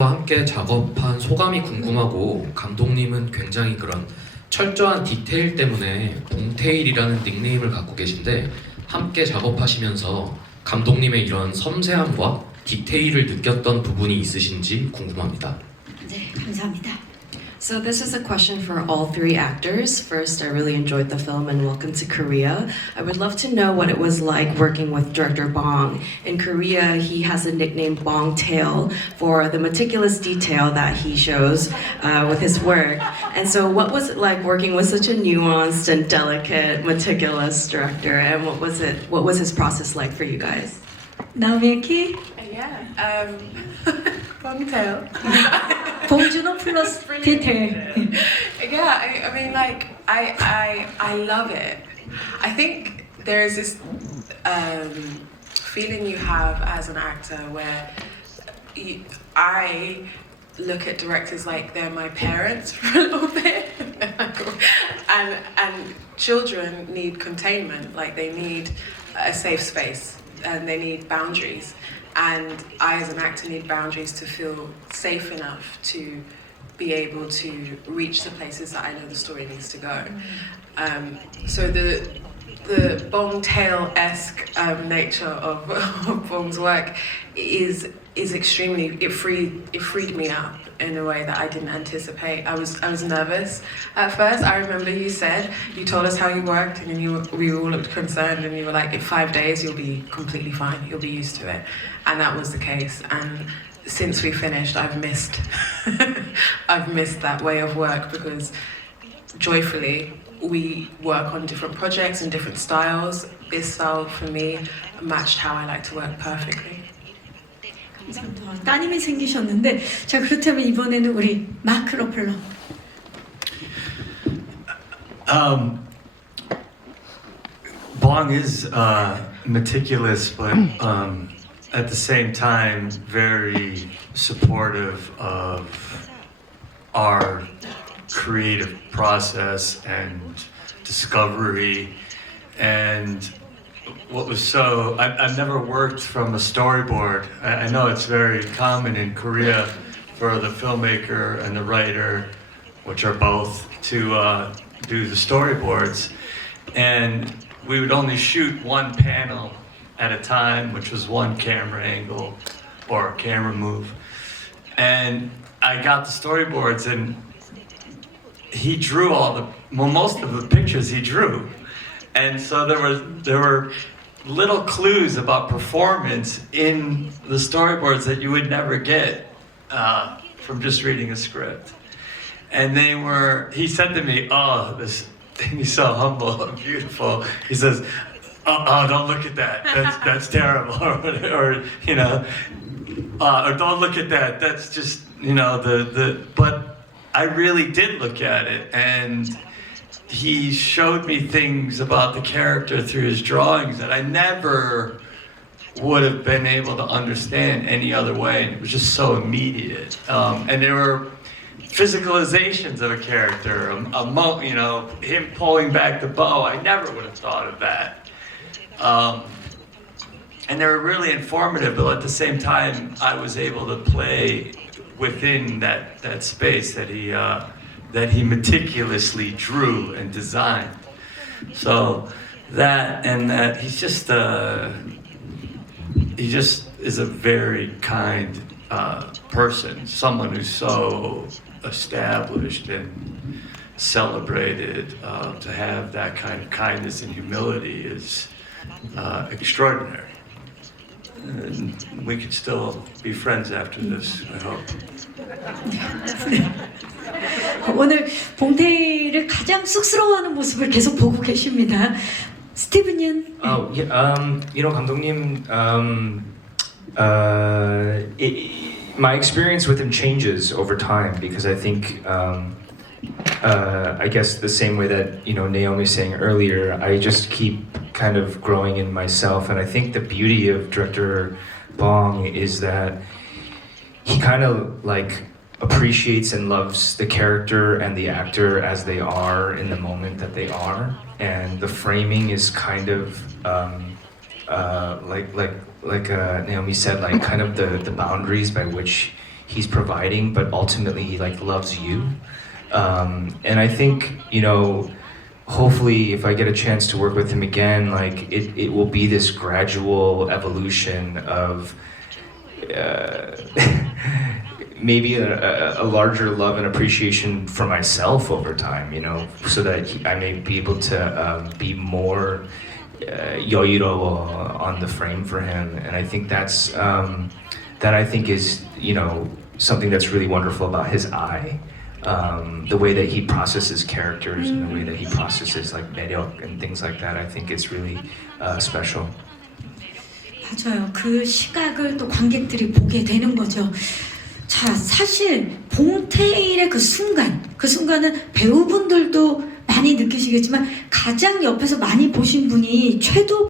함께 작업한 소감이 궁금하고 감독님은 굉장히 그런 철저한 디테일 때문에 봉테일이라는 닉네임을 갖고 계신데 함께 작업하시면서 감독님의 이런 섬세함과 디테일을 느꼈던 부분이 있으신지 궁금합니다. 네, 감사합니다. So this is a question for all three actors. First, I really enjoyed the film and welcome to Korea. I would love to know what it was like working with director Bong. In Korea, he has a nickname Bong Tail for the meticulous detail that he shows with his work. And so what was it like working with such a nuanced and delicate, meticulous director? And what was his process like for you guys? 나미키, Yeah, ponytail. 봉준호 플러스 디테일. Yeah, I mean, like, I love it. I think there's this feeling you have as an actor where I look at directors like they're my parents for a little bit, and children need containment, like they need a safe space and they need boundaries. And I, as an actor, need boundaries to feel safe enough to be able to reach the places that I know the story needs to go. So the Bong Tail-esque nature of Bong's work is extremely, it freed me up in a way that I didn't anticipate. I was nervous at first. I remember you told us how you worked, and we all looked concerned, and you were like, in 5 days you'll be completely fine, you'll be used to it. And that was the case. And since we finished, I've missed that way of work, because joyfully we work on different projects and different styles. This style for me matched how I like to work perfectly. 감사합니다. 따님이 생기셨는데, 자 그렇다면 이번에는 우리 마크 러플러. Bong is meticulous, but at the same time very supportive of our creative process and discovery. And what was so, I've never worked from a storyboard. I know it's very common in Korea for the filmmaker and the writer, which are both, to do the storyboards. And we would only shoot one panel at a time, which was one camera angle or camera move. And I got the storyboards, and he drew most of the pictures he drew. And so there were little clues about performance in the storyboards that you would never get from just reading a script. And he said to me, "Oh, this," he's so humble and beautiful. He says, "Oh, don't look at that. That's terrible," or you know, or "Don't look at that. That's just, you know, the." But I really did look at it, and he showed me things about the character through his drawings that I never would have been able to understand any other way. And it was just so immediate. And there were physicalizations of a character, you know, him pulling back the bow. I never would have thought of that. And they were really informative, but at the same time, I was able to play within that space that he meticulously drew and designed. So that he just is a very kind person, someone who's so established and celebrated. To have that kind of kindness and humility is extraordinary. And we could still be friends after this, I hope. 오늘 봉테일을 가장 쑥스러워하는 모습을 계속 보고 계십니다. 스티븐 연. You know, 감독님, my experience with him changes over time because I think, I guess the same way that, you know, Naomi was saying earlier, I just keep kind of growing in myself, and I think the beauty of director Bong is that he kind of like appreciates and loves the character and the actor as they are in the moment that they are, and the framing is kind of like Naomi said, like kind of the boundaries by which he's providing, but ultimately he like loves you. And I think, you know, hopefully if I get a chance to work with him again, like it will be this gradual evolution of maybe a larger love and appreciation for myself over time, you know, so that I may be able to be more 여유로워 on the frame for him. And I think that's that I think is, you know, something that's really wonderful about his eye. The way that he processes characters and the way that he processes like 매력 and things like that, I think it's really special. 맞아요. 그 시각을 또 관객들이 보게 되는 거죠. 자, 사실 봉태일의 그 순간은 배우분들도 많이 느끼시겠지만 가장 옆에서 많이 보신 분이 최도